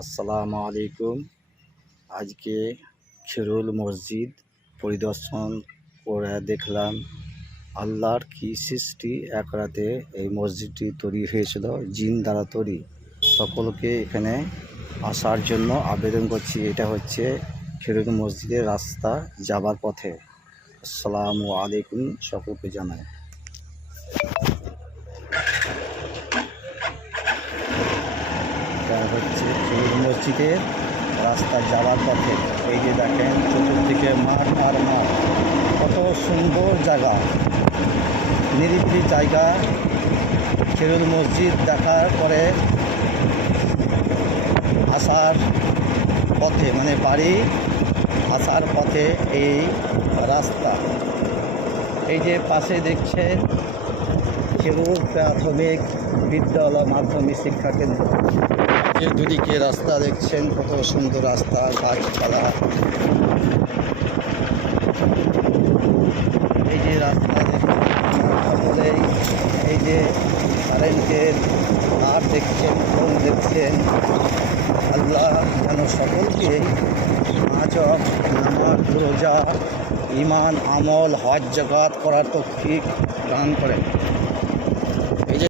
আসসালামু আলাইকুম। আজকে খিরুল মসজিদ পরিদর্শন করে দেখলাম আল্লাহর কি সৃষ্টি। এক রাতে এই মসজিদটি তৈরি হয়েছিল, জিন দ্বারা তৈরি। সকলকে এখানে আসার জন্য আবেদন করছি। এটা হচ্ছে খিরুল মসজিদের রাস্তা যাবার পথে। আসসালামু আলাইকুম সকলকে জানাই। এটা হচ্ছে খিরুল মসজিদের রাস্তা যাওয়ার পথে। এই যে দেখেন চতুর্দিকে মাঠ আর মাঠ, কত সুন্দর জায়গা, নিরিবিলি জায়গা। খিরুল মসজিদ দেখার পরে আসার পথে, মানে বাড়ি আসার পথে এই রাস্তা। এই যে পাশে দেখছেন খিরুল প্রাথমিক বিদ্যালয় মাধ্যমিক শিক্ষা কেন্দ্র। দুদিকে রাস্তা দেখছেন, কত সুন্দর রাস্তা, গাছপালা। এই যে রাস্তা দেখছেন, এই যে কারেন্টের তার দেখছেন, ফোন দেখছেন। আল্লাহ যেন সকলকে আজব নামাজ রোজা ইমান আমল হজ জাকাত করার তৌফিক দান করেন।